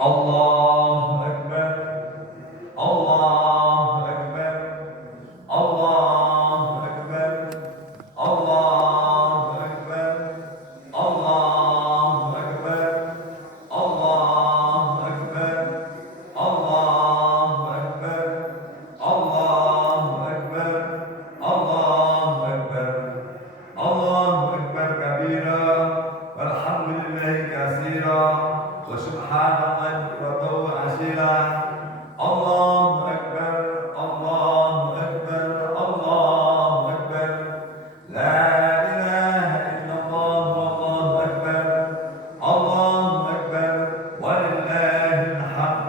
Allahu Akbar, Allahu Akbar, Allahu Akbar, Allahu Akbar, Allahu Akbar, Allahu Akbar, Allahu Akbar, Allahu Akbar, Allahu Akbar, Allahu Akbar kabira, walhamdulillahi katsira, wa subhanallahi bukratan wa asila. Allahu Akbar, Allahu Akbar, Allahu Akbar. La ilaha illallah, Allahu Akbar, Allahu Akbar, walillahil hamd.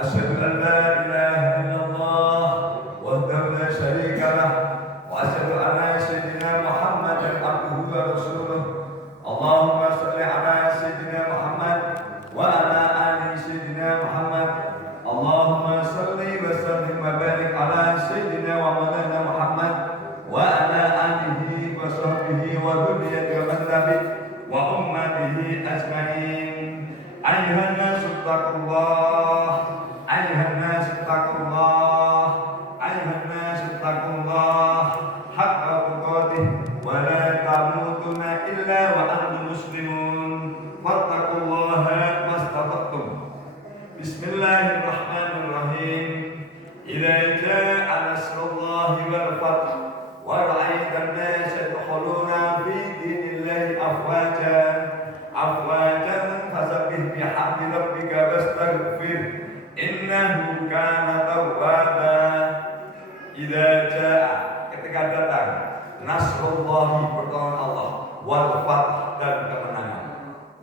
Asyhadu an la ilaha illallah wahdahu la syarika lah, wa asyhadu anna sayyidina Muhammadan abduhu wa rasuluh. Allahumma shalli ala sayyidina Muhammad wa ala ali sayyidina Muhammad. Allahumma shalli wa sallim wa barik ala sayyidina wa maulana Muhammad wa ala alihi wa sahbihi wa dhurriyyatihi wa nabi wa ummatihi ajmain. Ayyuhan nasu taqullah, ayyuhan nasu taqullah, ayyuhan nasu taqullah haqqa tuqatih wa la tamutunna illa wa antum muslimun. Wattaqullaha mastata'tum. Bismillahirrahmanirrahim. Idza jaa'a nasrullahi wal fath wa ra'aitan nasa yadkhuluna fi dinillahi afwajan afwajan fasabbih bihamdi rabbika wastaghfir innahu kana tawwaba. Idza jaa'a, ketika datang, nasrullahi, pertolongan Allah, wal fath, dan kemenangan.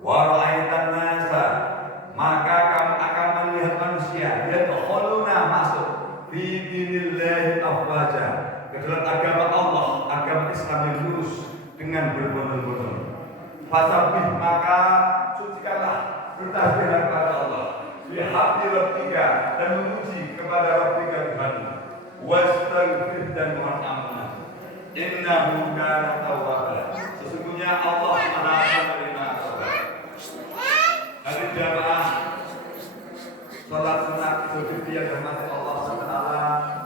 Wa ra'aitan nasa, maka kamu akan melihat manusia yadkhuluna, masuk, fi dinillahi afwaja, ke dalam agama Allah, agama Islam yang lurus, dengan berbondong-bondong. Fasabbih, maka sucikanlah, bertasbihlah kepada Allah, bihamdi rabbika, dan memuji kepada rabbika Tuhanmu, wastaghfir, dan mohon ampunan. Innahu kana tawwaba, sesungguhnya Allah Maha penerima taubat. Hari jamaah salat sunat Idul Fitri yang dirahmati Allah Subhanahu.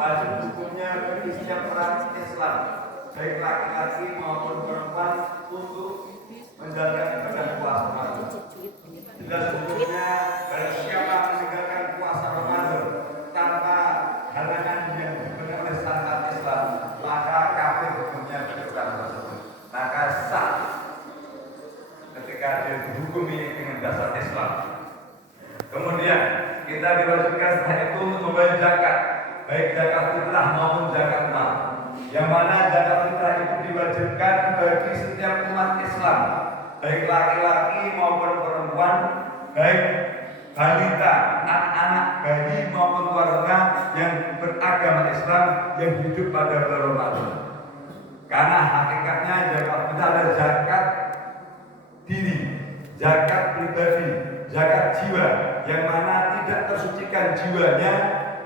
Wajib hukumnya bagi setiap orang Islam, baik laki-laki maupun perempuan, untuk menjalankan ibadah puasa Ramadan. Jelas hukumnya, barang siapa meninggalkan puasa Ramadan tanpa halangan yang diberikan oleh syariat Islam, maka kafir hukumnya bagi orang tersebut. Maka sah ketika dia dihukumi dengan dasar Islam. Kemudian kita diwajibkan setelah itu untuk membayar zakat, baik zakat fitrah maupun zakat mal. Yang mana zakat fitrah itu diwajibkan bagi setiap umat Islam, baik laki-laki maupun perempuan, baik balita, anak-anak, bayi maupun keluarga yang beragama Islam yang hidup pada bulan Ramadan. Karena hakikatnya zakat fitrah adalah zakat diri, zakat pribadi, zakat jiwa, yang mana tidak tersucikan jiwanya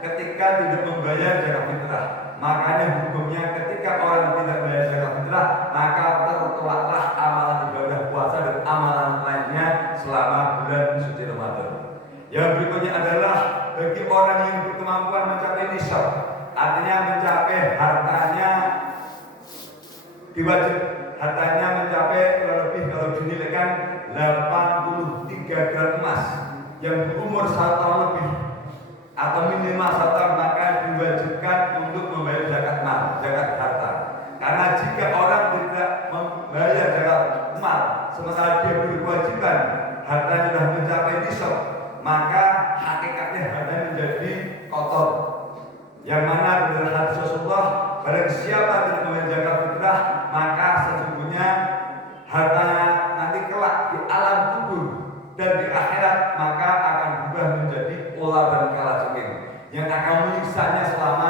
ketika tidak membayar zakat fitrah. Makanya hukumnya ketika orang tidak membayar zakat fitrah, maka tertolaklah amalan ibadah puasa dan amalan lainnya selama bulan suci Ramadan. Yang berikutnya adalah bagi orang yang berkemampuan mencapai nisab, artinya mencapai hartanya diwajib, hartanya mencapai kurang lebih kalau dinilaikan 83 gram emas, yang berumur 1 tahun lebih atau minimal 1 tahun, maka diwajibkan untuk membayar zakat mal, zakat harta. Karena jika orang tidak membayar zakat mal sementara dia berkewajiban hartanya sudah mencapai nisab, maka hakikatnya hartanya menjadi kotor. Yang mana benar hadis Rasulullah, barang siapa tidak membayar zakat fitrah, maka sesungguhnya hartanya nanti kelak di alam kubur dan di akhirat maka akan berubah menjadi ular dan kalajengking yang akan menyiksanya selama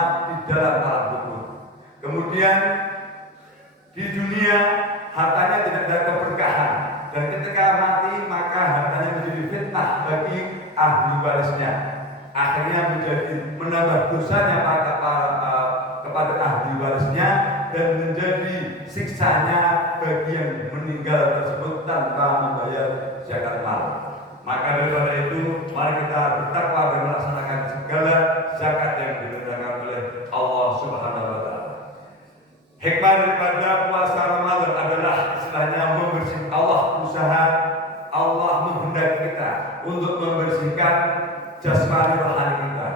dunia hartanya tidak ada keberkahan, dan ketika mati maka hartanya menjadi fitnah bagi ahli warisnya. Akhirnya menjadi menambah dosanya kepada ahli warisnya dan menjadi siksanya bagi yang meninggal tersebut tanpa membayar zakat mal. Maka daripada itu, mari kita bertakwa dan melaksanakan segala zakat yang diperintahkan oleh Allah Subhanahu wa Ta'ala. Hikmah daripada puasa Ramadan adalah istilahnya membersihkan. Allah berusaha, Allah menghendaki kita untuk membersihkan jasmani rohani kita.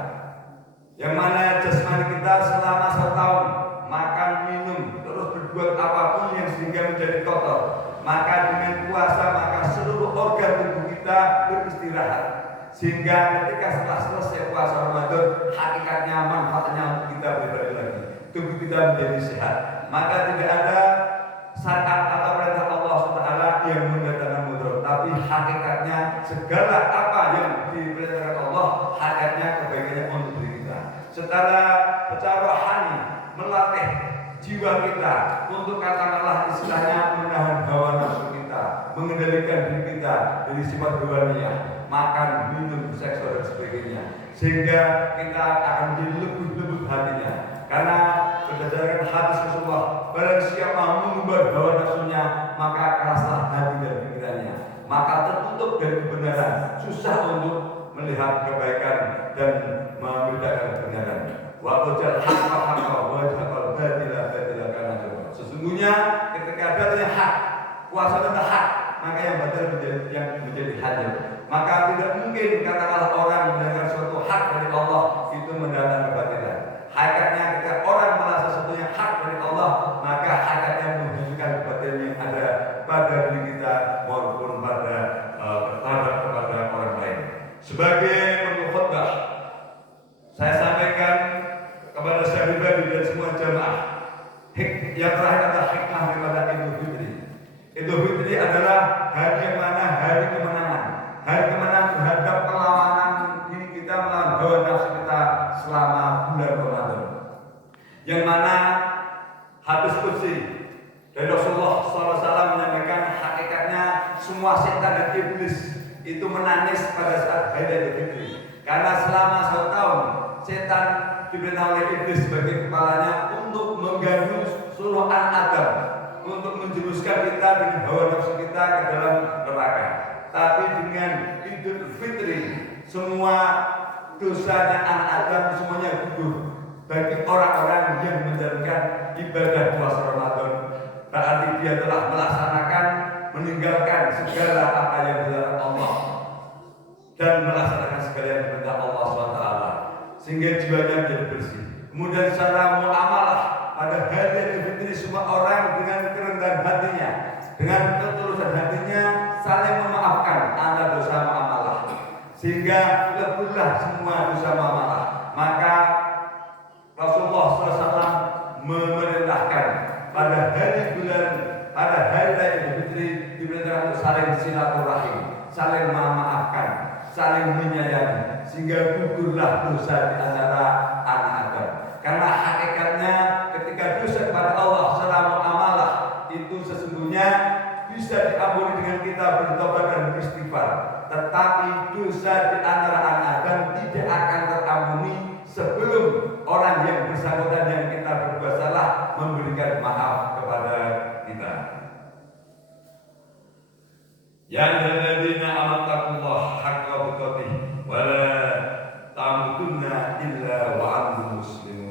Yang mana jasmani kita selama 1 tahun makan, minum, terus berbuat apapun yang sehingga menjadi kotor. Maka dengan puasa maka seluruh organ tubuh kita beristirahat. Sehingga ketika setelah selesai puasa Ramadan, hakikatnya manfaatnya untuk kita beribadah lagi. Tubuh kita menjadi sehat. Maka tidak ada syariat atau perintah Allah SWT yang mendatangkan mudarat, tapi hakikatnya segala apa yang diperintahkan Allah, hakikatnya kebaikannya untuk diri kita. Secara rohani melatih jiwa kita untuk katakanlah istilahnya menahan hawa nafsu kita, mengendalikan diri kita dari sifat hawaniah, makan, minum, seks dan sebagainya, sehingga kita akan menjadi lebih lembut hatinya. Karena berdasarkan hadis Rasulullah, barang siapa mengubah hawa nafsunya, maka keraslah hati dan pikirannya, maka tertutup dari kebenaran, susah untuk melihat kebaikan dan membedakan kebenaran. Wa qul haqqa haqqa wa jaqal batila batila kana jawab. Sesungguhnya ketika datangnya hak, puasa tentang hak, maka yang batil menjadi hadir. Maka tidak mungkin katakanlah orang mendengar suatu hak dari Allah itu mendatangkan kebatilan. Hakikatnya ketika orang merasa sesuatu yang hak dari Allah, maka hakikatnya menunjukkan kebatilan yang ada pada diri kita maupun pada orang lain. Sebagai pengkhotbah, saya sampaikan kepada saya pribadi dan semua jamaah, yang terakhir adalah hikmah daripada Idul Fitri. Idul Fitri adalah hari yang mana hari kemenangan, terhadap perlawanan diri kita melawan hawa nafsu kita selama bulan Ramadan. Yang mana hadis qudsi dari Rasulullah SAW menyampaikan hakikatnya semua setan dan iblis itu menangis pada saat hari Idul Fitri, karena selama 1 tahun setan diperintah oleh iblis sebagai kepalanya untuk mengganggu seluruh anak Adam, untuk menjerumuskan kita dengan hawa nafsu kita ke dalam neraka. Tapi dengan Idul Fitri, semua dosanya anak Adam semuanya gugur bagi orang-orang yang menjalankan ibadah puasa Ramadan. Berarti dia telah melaksanakan, meninggalkan segala apa yang dilarang Allah dan melaksanakan segala yang diperintah Allah SWT, sehingga jiwanya menjadi bersih. Kemudian secara muamalah pada hari Idul Fitri, semua orang dengan kerendahan hatinya, dengan ketulusan hatinya saling memaafkan antara dosa muamalah, sehingga lebihlah semua dosa muamalah. Maka Rasulullah SAW memerintahkan pada hari Raya Idul Fitri diperintahkan untuk saling silaturahim, saling memaafkan, saling menyayangi, sehingga gugurlah dosa di antara anak Adam. Karena hakikatnya ketika dosa kepada Allah secara muamalah itu sesungguhnya bisa diampuni dengan kita bertobat dan beristighfar. Tetapi dosa di antara anak Adam tidak akan terampuni sebelum orang yang bersangkutan yang kita berbuat salah memberikan maaf kepada kita. Ya ayyuhalladzina amanu taqullaha haqqa tuqatih wa la tamutunna illa wa antum muslimun.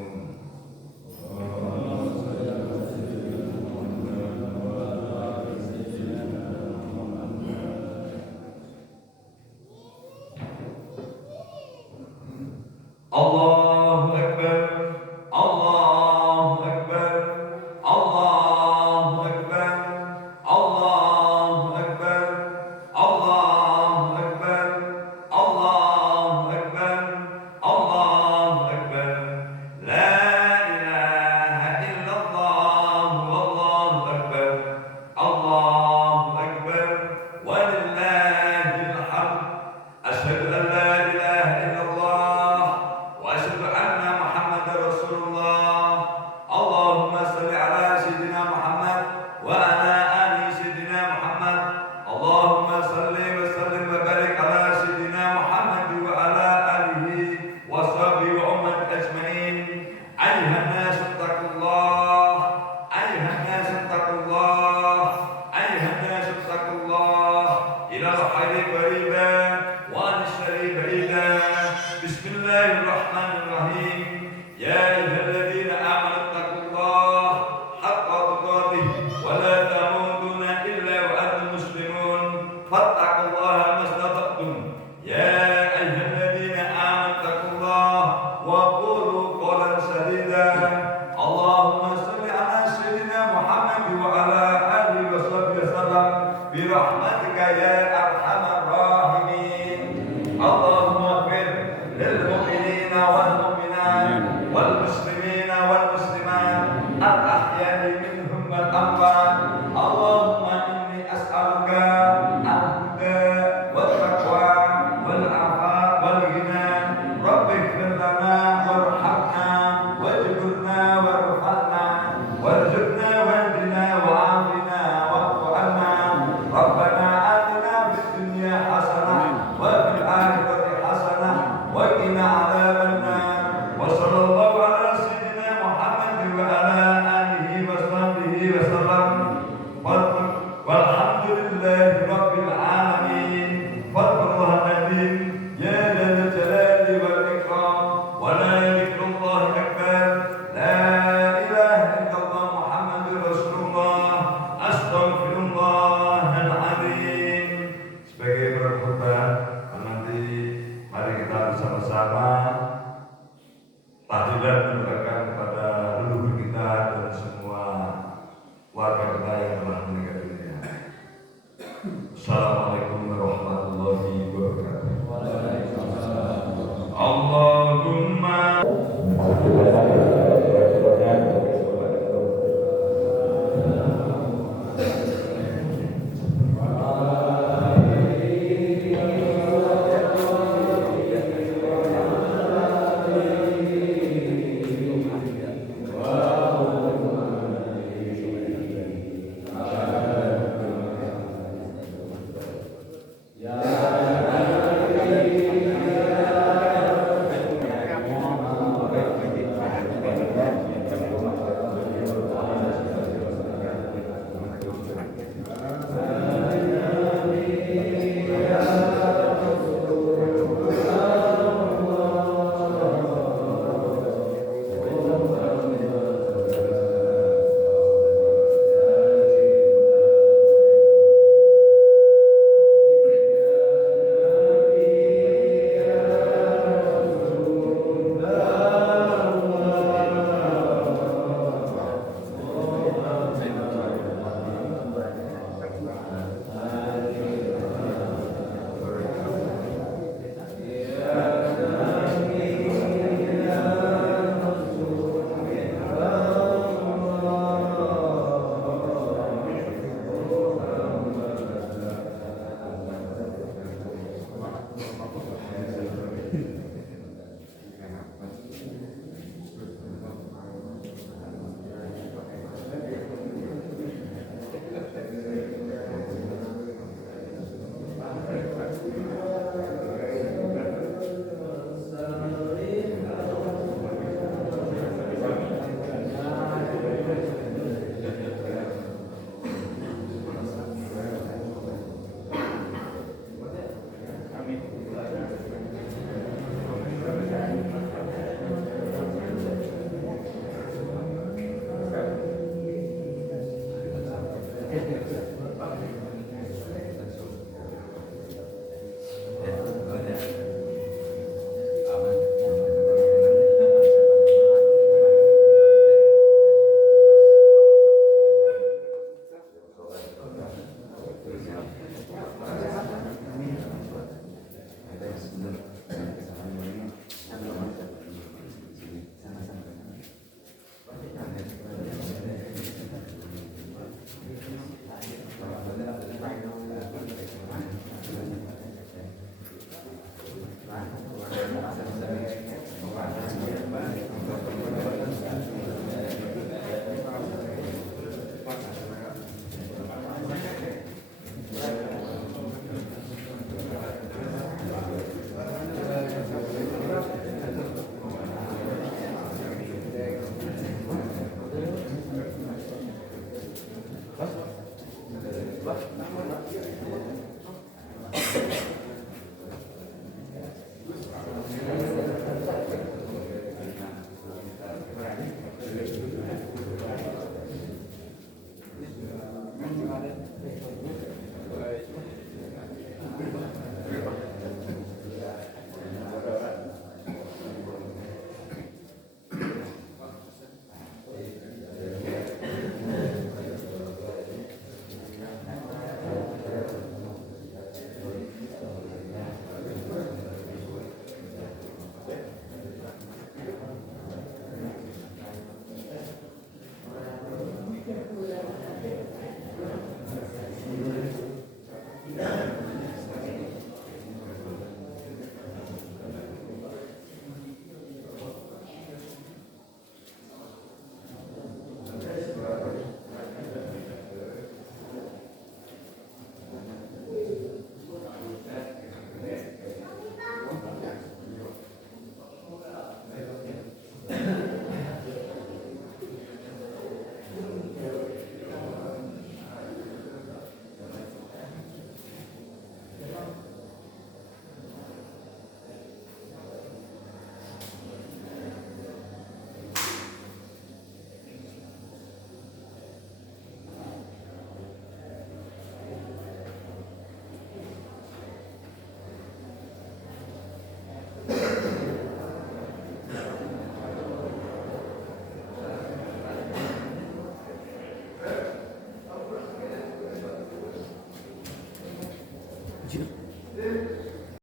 Allahu Akbar, Allahu Akbar, Allahu Akbar, Allahu Akbar, Allahu Akbar, Allahu Akbar, Allahu Akbar. La ilaha illallah, Allahu Akbar, Allahu Akbar, walillahil hamd. Asyhadu an la ilaha illallah wa asyhadu